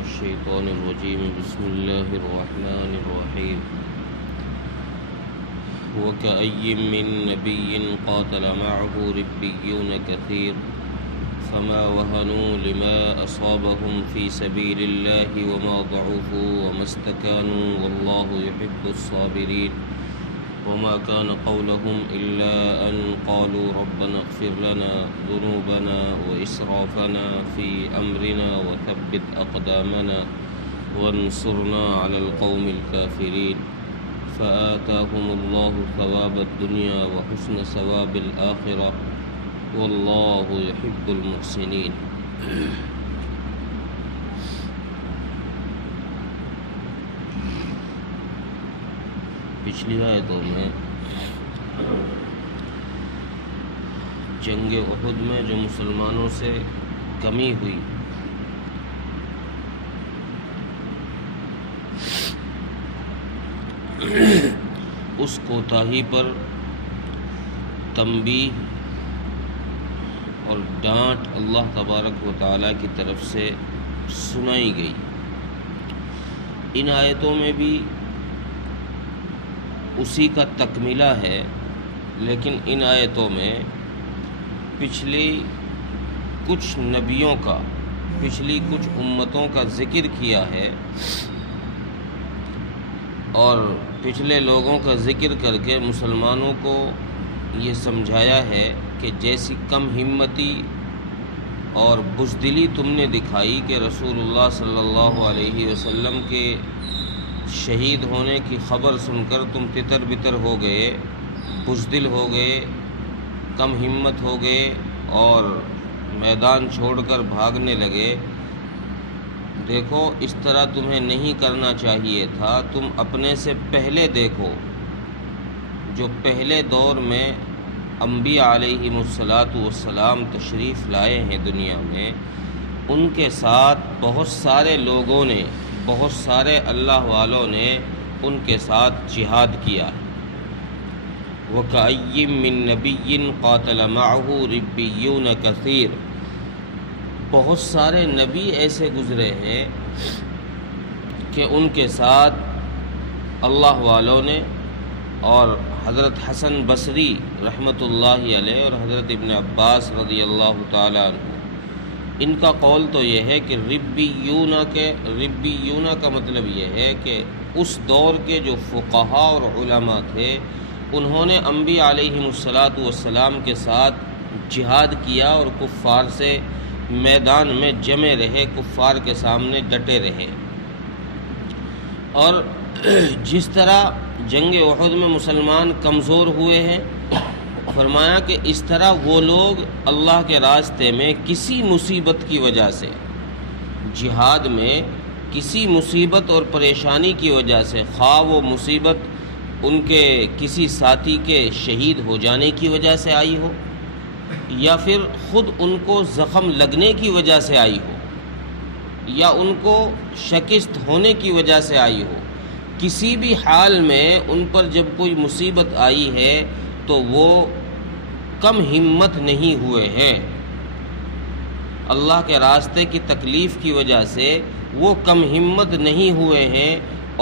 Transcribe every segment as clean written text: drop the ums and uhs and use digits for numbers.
الشيطان الرجيم بسم الله الرحمن الرحيم وكأي من نبي قاتل معه ربيون كثير فما وهنوا لما أصابهم في سبيل الله وما ضعفوا وما استكانوا والله يحب الصابرين وما كان قولهم إلا أن قالوا ربنا اغفر لنا ذنوبنا وإسرافنا في أمرنا وثبت أقدامنا وانصرنا على القوم الكافرين فآتاهم الله ثواب الدنيا وحسن ثواب الآخرة والله يحب المحسنين. پچھلی آیتوں میں جنگ احد میں جو مسلمانوں سے کمی ہوئی اس کوتاہی پر تنبیہ اور ڈانٹ اللہ تبارک و تعالیٰ کی طرف سے سنائی گئی. ان آیتوں میں بھی اسی کا تکملہ ہے، لیکن ان آیتوں میں پچھلی کچھ نبیوں کا، پچھلی کچھ امتوں کا ذکر کیا ہے اور پچھلے لوگوں کا ذکر کر کے مسلمانوں کو یہ سمجھایا ہے کہ جیسی کم ہمتی اور بزدلی تم نے دکھائی کہ رسول اللہ صلی اللہ علیہ وسلم کے شہید ہونے کی خبر سن کر تم تتر بتر ہو گئے، بزدل ہو گئے، کم ہمت ہو گئے اور میدان چھوڑ کر بھاگنے لگے. دیکھو اس طرح تمہیں نہیں کرنا چاہیے تھا. تم اپنے سے پہلے دیکھو، جو پہلے دور میں انبیاء علیہم الصلاۃ تشریف لائے ہیں دنیا میں، ان کے ساتھ بہت سارے لوگوں نے، بہت سارے اللہ والوں نے ان کے ساتھ جہاد کیا. وَكَأَيٍّ مِّن نَبِيٍّ قَاتَلَ مَعَهُ رِبِّيُّونَ كَثِيرٌ، بہت سارے نبی ایسے گزرے ہیں کہ ان کے ساتھ اللہ والوں نے، اور حضرت حسن بصری رحمۃ اللہ علیہ اور حضرت ابن عباس رضی اللہ تعالیٰ عنہ، ان کا قول تو یہ ہے کہ ربیون کا مطلب یہ ہے کہ اس دور کے جو فقہا اور علماء تھے انہوں نے انبیاء علیہم السلام کے ساتھ جہاد کیا اور کفار سے میدان میں جمے رہے، کفار کے سامنے ڈٹے رہے. اور جس طرح جنگ احد میں مسلمان کمزور ہوئے ہیں، فرمایا کہ اس طرح وہ لوگ اللہ کے راستے میں کسی مصیبت کی وجہ سے، جہاد میں کسی مصیبت اور پریشانی کی وجہ سے، خواہ وہ مصیبت ان کے کسی ساتھی کے شہید ہو جانے کی وجہ سے آئی ہو یا پھر خود ان کو زخم لگنے کی وجہ سے آئی ہو یا ان کو شکست ہونے کی وجہ سے آئی ہو، کسی بھی حال میں ان پر جب کوئی مصیبت آئی ہے تو وہ کم ہمت نہیں ہوئے ہیں. اللہ کے راستے کی تکلیف کی وجہ سے وہ کم ہمت نہیں ہوئے ہیں،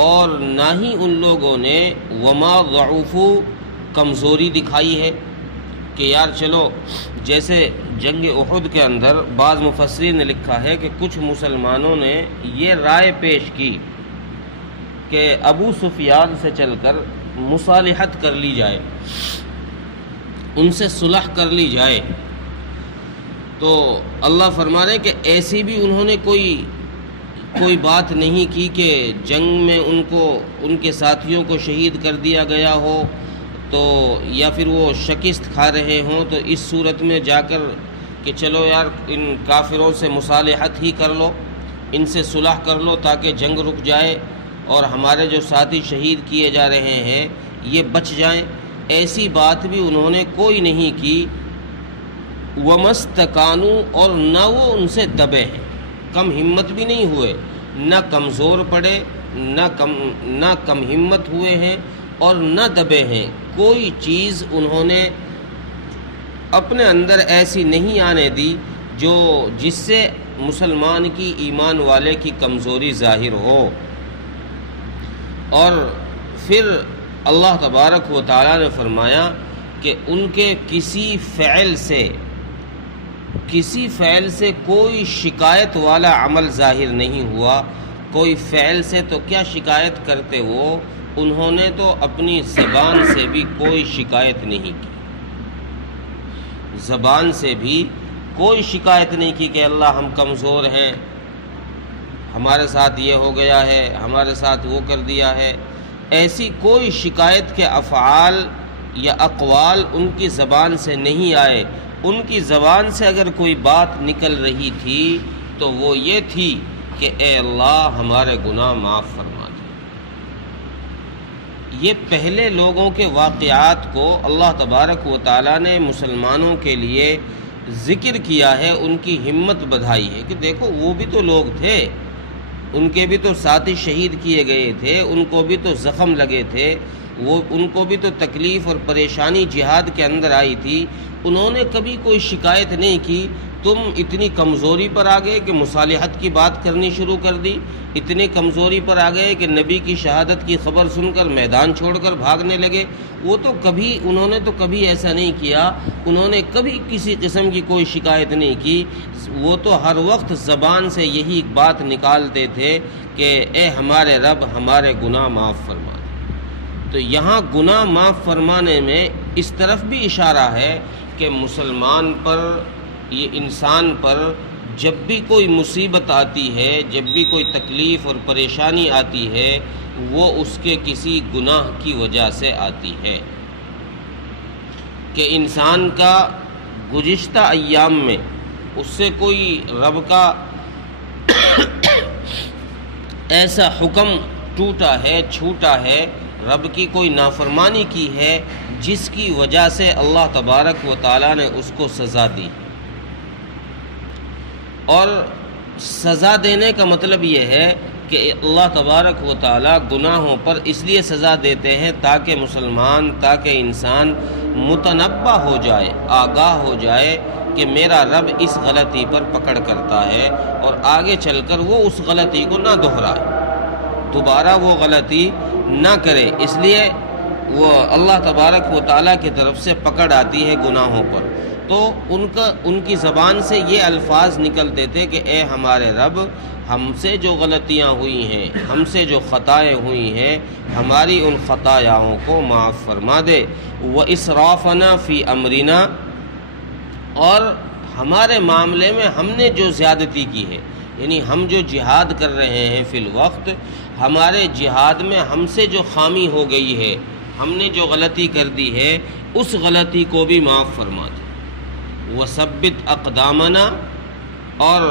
اور نہ ہی ان لوگوں نے وما ضعفوا کمزوری دکھائی ہے کہ یار چلو، جیسے جنگ احد کے اندر بعض مفسرین نے لکھا ہے کہ کچھ مسلمانوں نے یہ رائے پیش کی کہ ابو سفیان سے چل کر مصالحت کر لی جائے، ان سے صلح کر لی جائے. تو اللہ فرما رہے کہ ایسی بھی انہوں نے کوئی بات نہیں کی کہ جنگ میں ان کے ساتھیوں کو شہید کر دیا گیا ہو تو یا پھر وہ شکست کھا رہے ہوں تو اس صورت میں جا کر کہ چلو یار ان کافروں سے مصالحت ہی کر لو، ان سے صلح کر لو تاکہ جنگ رک جائے اور ہمارے جو ساتھی شہید کیے جا رہے ہیں یہ بچ جائیں. ایسی بات بھی انہوں نے کوئی نہیں کی. وَمَسْتَكَانُوا، اور نہ وہ ان سے دبے ہیں، کم ہمت بھی نہیں ہوئے، نہ کمزور پڑے، نہ کم ہمت ہوئے ہیں اور نہ دبے ہیں. کوئی چیز انہوں نے اپنے اندر ایسی نہیں آنے دی جس سے مسلمان کی ایمان والے کی کمزوری ظاہر ہو، اور پھر اللہ تبارک و تعالیٰ نے فرمایا کہ ان کے کسی فعل سے کوئی شکایت والا عمل ظاہر نہیں ہوا۔ کوئی فعل سے تو کیا شکایت کرتے وہ، انہوں نے تو اپنی زبان سے بھی کوئی شکایت نہیں کی، زبان سے بھی کوئی شکایت نہیں کی کہ اللہ ہم کمزور ہیں، ہمارے ساتھ یہ ہو گیا ہے، ہمارے ساتھ وہ کر دیا ہے۔ ایسی کوئی شکایت کے افعال یا اقوال ان کی زبان سے نہیں آئے۔ ان کی زبان سے اگر کوئی بات نکل رہی تھی تو وہ یہ تھی کہ اے اللہ ہمارے گناہ معاف فرما دے۔ یہ پہلے لوگوں کے واقعات کو اللہ تبارک و تعالیٰ نے مسلمانوں کے لیے ذکر کیا ہے، ان کی ہمت بڑھائی ہے کہ دیکھو وہ بھی تو لوگ تھے، ان کے بھی تو ساتھی شہید کیے گئے تھے، ان کو بھی تو زخم لگے تھے، ان کو بھی تو تکلیف اور پریشانی جہاد کے اندر آئی تھی، انہوں نے کبھی کوئی شکایت نہیں کی۔ تم اتنی کمزوری پر آ گئے کہ مصالحت کی بات کرنی شروع کر دی، اتنے کمزوری پر آ گئے کہ نبی کی شہادت کی خبر سن کر میدان چھوڑ کر بھاگنے لگے۔ انہوں نے تو کبھی ایسا نہیں کیا، انہوں نے کبھی کسی قسم کی کوئی شکایت نہیں کی۔ وہ تو ہر وقت زبان سے یہی بات نکالتے تھے کہ اے ہمارے رب ہمارے گناہ معاف فرما۔ تو یہاں گناہ معاف فرمانے میں اس طرف بھی اشارہ ہے کہ مسلمان پر، یہ انسان پر جب بھی کوئی مصیبت آتی ہے، جب بھی کوئی تکلیف اور پریشانی آتی ہے، وہ اس کے کسی گناہ کی وجہ سے آتی ہے۔ کہ انسان کا گزشتہ ایام میں اس سے کوئی رب کا ایسا حکم ٹوٹا ہے، چھوٹا ہے، رب کی کوئی نافرمانی کی ہے جس کی وجہ سے اللہ تبارک و تعالیٰ نے اس کو سزا دی۔ اور سزا دینے کا مطلب یہ ہے کہ اللہ تبارک و تعالیٰ گناہوں پر اس لیے سزا دیتے ہیں تاکہ مسلمان، تاکہ انسان متنبہ ہو جائے، آگاہ ہو جائے کہ میرا رب اس غلطی پر پکڑ کرتا ہے، اور آگے چل کر وہ اس غلطی کو نہ دہرائے، دوبارہ وہ غلطی نہ کرے۔ اس لیے وہ اللہ تبارک و تعالیٰ کی طرف سے پکڑ آتی ہے گناہوں پر۔ تو ان کی زبان سے یہ الفاظ نکلتے تھے کہ اے ہمارے رب ہم سے جو غلطیاں ہوئی ہیں، ہم سے جو خطائیں ہوئی ہیں، ہماری ان خطایاؤں کو معاف فرما دے۔ وَإِسْرَافَنَا فِي أَمْرِنَا، اور ہمارے معاملے میں ہم نے جو زیادتی کی ہے، یعنی ہم جو جہاد کر رہے ہیں فی الوقت، ہمارے جہاد میں ہم سے جو خامی ہو گئی ہے، ہم نے جو غلطی کر دی ہے، اس غلطی کو بھی معاف فرما دے۔ وَثَبِّتْ أَقْدَامَنَا، اور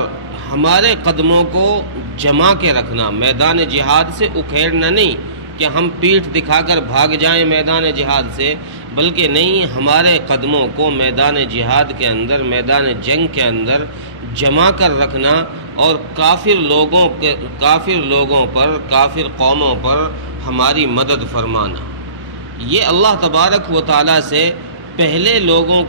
ہمارے قدموں کو جما کے رکھنا، میدان جہاد سے اکھیڑنا نہیں کہ ہم پیٹھ دکھا کر بھاگ جائیں میدان جہاد سے، بلکہ نہیں، ہمارے قدموں کو میدان جہاد کے اندر، میدان جنگ کے اندر جما کر رکھنا، اور کافر لوگوں پر، کافر قوموں پر ہماری مدد فرمانا۔ یہ اللہ تبارک و تعالیٰ سے پہلے لوگوں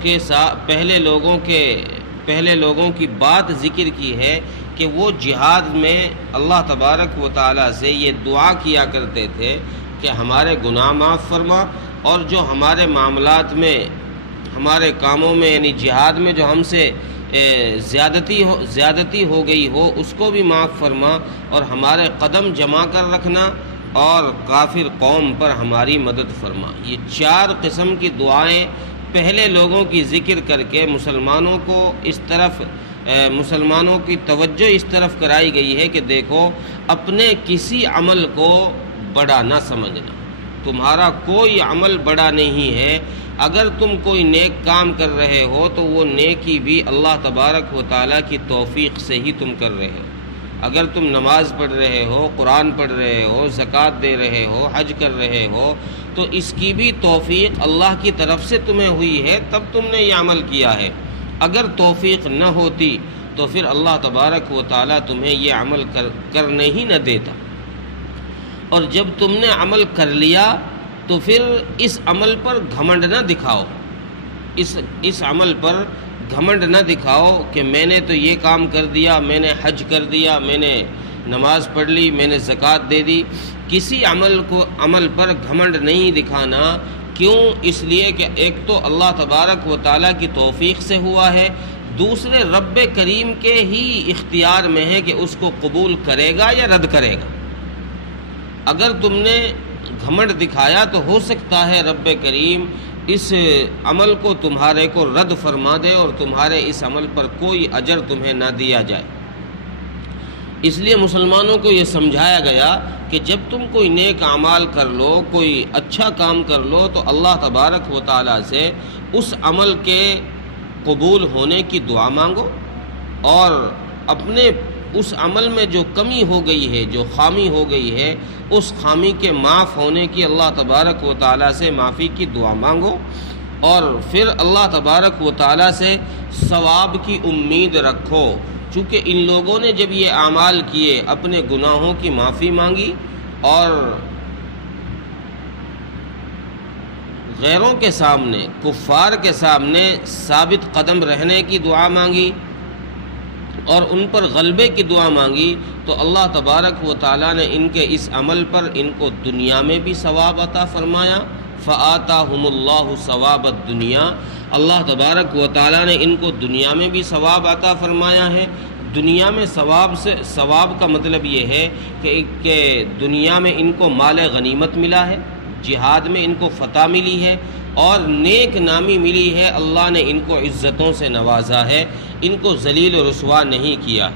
کی بات ذکر کی ہے کہ وہ جہاد میں اللہ تبارک و تعالیٰ سے یہ دعا کیا کرتے تھے کہ ہمارے گناہ معاف فرما، اور جو ہمارے معاملات میں، ہمارے کاموں میں، یعنی جہاد میں جو ہم سے زیادتی ہو گئی ہو اس کو بھی معاف فرما، اور ہمارے قدم جما کر رکھنا، اور کافر قوم پر ہماری مدد فرما۔ یہ 4 قسم کی دعائیں پہلے لوگوں کی ذکر کر کے مسلمانوں کی توجہ اس طرف کرائی گئی ہے کہ دیکھو اپنے کسی عمل کو بڑا نہ سمجھنا، تمہارا کوئی عمل بڑا نہیں ہے۔ اگر تم کوئی نیک کام کر رہے ہو تو وہ نیکی بھی اللہ تبارک و تعالیٰ کی توفیق سے ہی تم کر رہے ہو۔ اگر تم نماز پڑھ رہے ہو، قرآن پڑھ رہے ہو، زکوٰۃ دے رہے ہو، حج کر رہے ہو، تو اس کی بھی توفیق اللہ کی طرف سے تمہیں ہوئی ہے، تب تم نے یہ عمل کیا ہے۔ اگر توفیق نہ ہوتی تو پھر اللہ تبارک و تعالیٰ تمہیں یہ عمل کرنے ہی نہ دیتا۔ اور جب تم نے عمل کر لیا تو پھر اس عمل پر گھمنڈ نہ دکھاؤ، اس عمل پر گھمنڈ نہ دکھاؤ کہ میں نے تو یہ کام کر دیا، میں نے حج کر دیا، میں نے نماز پڑھ لی، میں نے زکوٰۃ دے دی۔ کسی عمل پر گھمنڈ نہیں دکھانا۔ کیوں؟ اس لیے کہ ایک تو اللہ تبارک و تعالیٰ کی توفیق سے ہوا ہے، دوسرے رب کریم کے ہی اختیار میں ہے کہ اس کو قبول کرے گا یا رد کرے گا۔ اگر تم نے گھمنڈ دکھایا تو ہو سکتا ہے رب کریم اس عمل کو تمہارے کو رد فرما دے اور تمہارے اس عمل پر کوئی اجر تمہیں نہ دیا جائے۔ اس لیے مسلمانوں کو یہ سمجھایا گیا کہ جب تم کوئی نیک اعمال کر لو، کوئی اچھا کام کر لو، تو اللہ تبارک و تعالیٰ سے اس عمل کے قبول ہونے کی دعا مانگو، اور اپنے اس عمل میں جو کمی ہو گئی ہے، جو خامی ہو گئی ہے، اس خامی کے معاف ہونے کی اللہ تبارک و تعالیٰ سے معافی کی دعا مانگو، اور پھر اللہ تبارک و تعالیٰ سے ثواب کی امید رکھو۔ چونکہ ان لوگوں نے جب یہ اعمال کیے، اپنے گناہوں کی معافی مانگی اور غیروں کے سامنے، کفار کے سامنے ثابت قدم رہنے کی دعا مانگی اور ان پر غلبے کی دعا مانگی، تو اللہ تبارک و تعالیٰ نے ان کے اس عمل پر ان کو دنیا میں بھی ثواب عطا فرمایا۔ فآتاہم اللہ ثواب الدنیا، اللہ تبارک و تعالیٰ نے ان کو دنیا میں بھی ثواب عطا فرمایا ہے۔ دنیا میں ثواب کا مطلب یہ ہے کہ دنیا میں ان کو مال غنیمت ملا ہے، جہاد میں ان کو فتح ملی ہے، اور نیک نامی ملی ہے، اللہ نے ان کو عزتوں سے نوازا ہے، ان کو ذلیل و رسوا نہیں کیا۔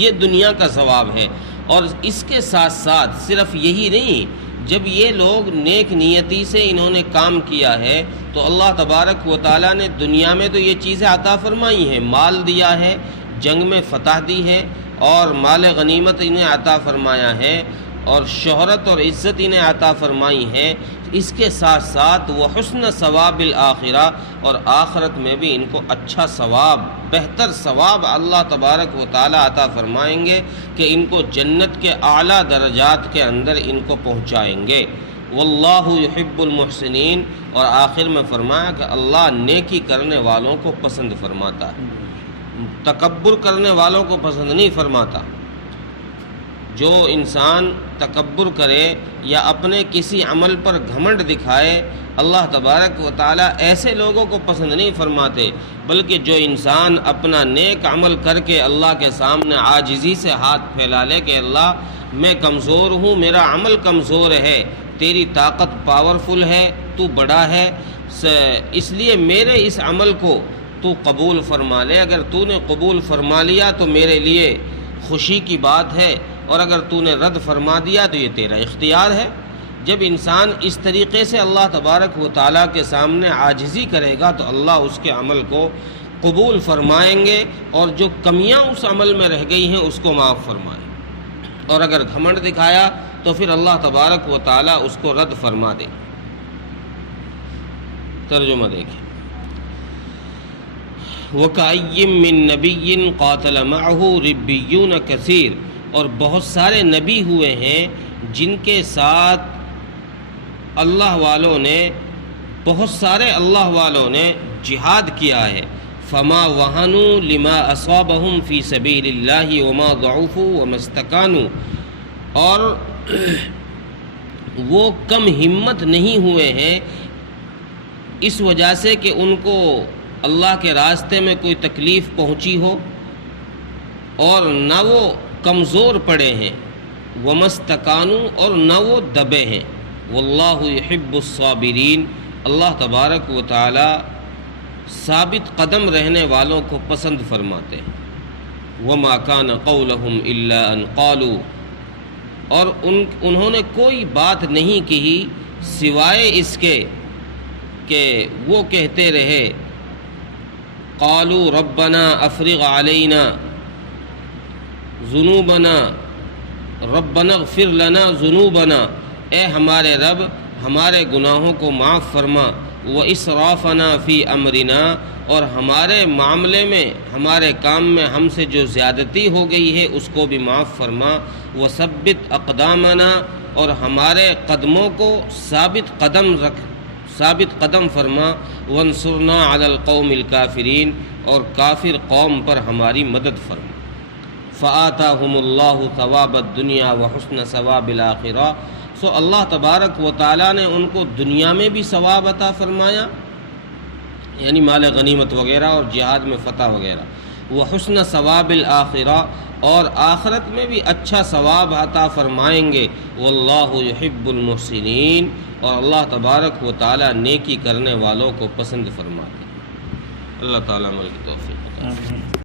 یہ دنیا کا ثواب ہے۔ اور اس کے ساتھ ساتھ صرف یہی نہیں، جب یہ لوگ نیک نیتی سے انہوں نے کام کیا ہے تو اللہ تبارک و تعالیٰ نے دنیا میں تو یہ چیزیں عطا فرمائی ہیں، مال دیا ہے، جنگ میں فتح دی ہے، اور مال غنیمت انہیں عطا فرمایا ہے، اور شہرت اور عزت انہیں عطا فرمائی ہے۔ اس کے ساتھ ساتھ وہ حسن ثواب الآخرہ، اور آخرت میں بھی ان کو اچھا ثواب، بہتر ثواب اللہ تبارک و تعالیٰ عطا فرمائیں گے کہ ان کو جنت کے اعلیٰ درجات کے اندر ان کو پہنچائیں گے۔ واللہ یحب المحسنین، اور آخر میں فرمایا کہ اللہ نیکی کرنے والوں کو پسند فرماتا ہے، تکبر کرنے والوں کو پسند نہیں فرماتا۔ جو انسان تکبر کرے یا اپنے کسی عمل پر گھمنڈ دکھائے، اللہ تبارک و تعالیٰ ایسے لوگوں کو پسند نہیں فرماتے، بلکہ جو انسان اپنا نیک عمل کر کے اللہ کے سامنے عاجزی سے ہاتھ پھیلا لے کہ اللہ میں کمزور ہوں، میرا عمل کمزور ہے، تیری طاقت پاورفل ہے، تو بڑا ہے، اس لیے میرے اس عمل کو تو قبول فرما لے۔ اگر تو نے قبول فرما لیا تو میرے لیے خوشی کی بات ہے، اور اگر تو نے رد فرما دیا تو یہ تیرا اختیار ہے۔ جب انسان اس طریقے سے اللہ تبارک و تعالیٰ کے سامنے عاجزی کرے گا تو اللہ اس کے عمل کو قبول فرمائیں گے، اور جو کمیاں اس عمل میں رہ گئی ہیں اس کو معاف فرمائیں، اور اگر گھمنڈ دکھایا تو پھر اللہ تبارک و تعالیٰ اس کو رد فرما دے۔ ترجمہ دیکھیں، وَكَأَيٍّ مِّن نَبِيٍّ قَاتَلَ مَعَهُ رِبِّيُّونَ كَثِيرٌ، اور بہت سارے نبی ہوئے ہیں جن کے ساتھ بہت سارے اللہ والوں نے جہاد کیا ہے۔ فما وہنوا لما اصابهم فی سبیل اللہ وما ضعفوا وما استکانوا، اور وہ کم ہمت نہیں ہوئے ہیں اس وجہ سے کہ ان کو اللہ کے راستے میں کوئی تکلیف پہنچی ہو، اور نہ وہ کمزور پڑے ہیں، وما استکانوا، اور نہ وہ دبے ہیں۔ واللہ یحب الصابرین، اللہ تبارک و تعالی ثابت قدم رہنے والوں کو پسند فرماتے ہیں۔ وما کان قولهم الا ان قالوا، اور انہوں نے کوئی بات نہیں کہی سوائے اس کے کہ وہ کہتے رہے، قالوا ربنا افرغ علینا ذنوبنا ربنا اغفر لنا ذنوبنا، اے ہمارے رب ہمارے گناہوں کو معاف فرما، واسرافنا فی امرنا، اور ہمارے معاملے میں، ہمارے کام میں ہم سے جو زیادتی ہو گئی ہے اس کو بھی معاف فرما، وثبت اقدامنا، اور ہمارے قدموں کو ثابت ثابت قدم فرما، وانصرنا علی القوم الکافرین، اور کافر قوم پر ہماری مدد فرما۔ فآتاہم اللہ ثواب الدنیا وحسن ثواب الآخرہ، سو اللہ تبارک و تعالیٰ نے ان کو دنیا میں بھی ثواب عطا فرمایا، یعنی مال غنیمت وغیرہ اور جہاد میں فتح وغیرہ، وحسن ثواب الآخرہ، اور آخرت میں بھی اچھا ثواب عطا فرمائیں گے۔ واللہ یحب المحسنین، اور اللہ تبارک و تعالیٰ نیکی کرنے والوں کو پسند فرماتے ہیں۔ اللہ تعالیٰ عمل کی توفیق عطا فرمائے۔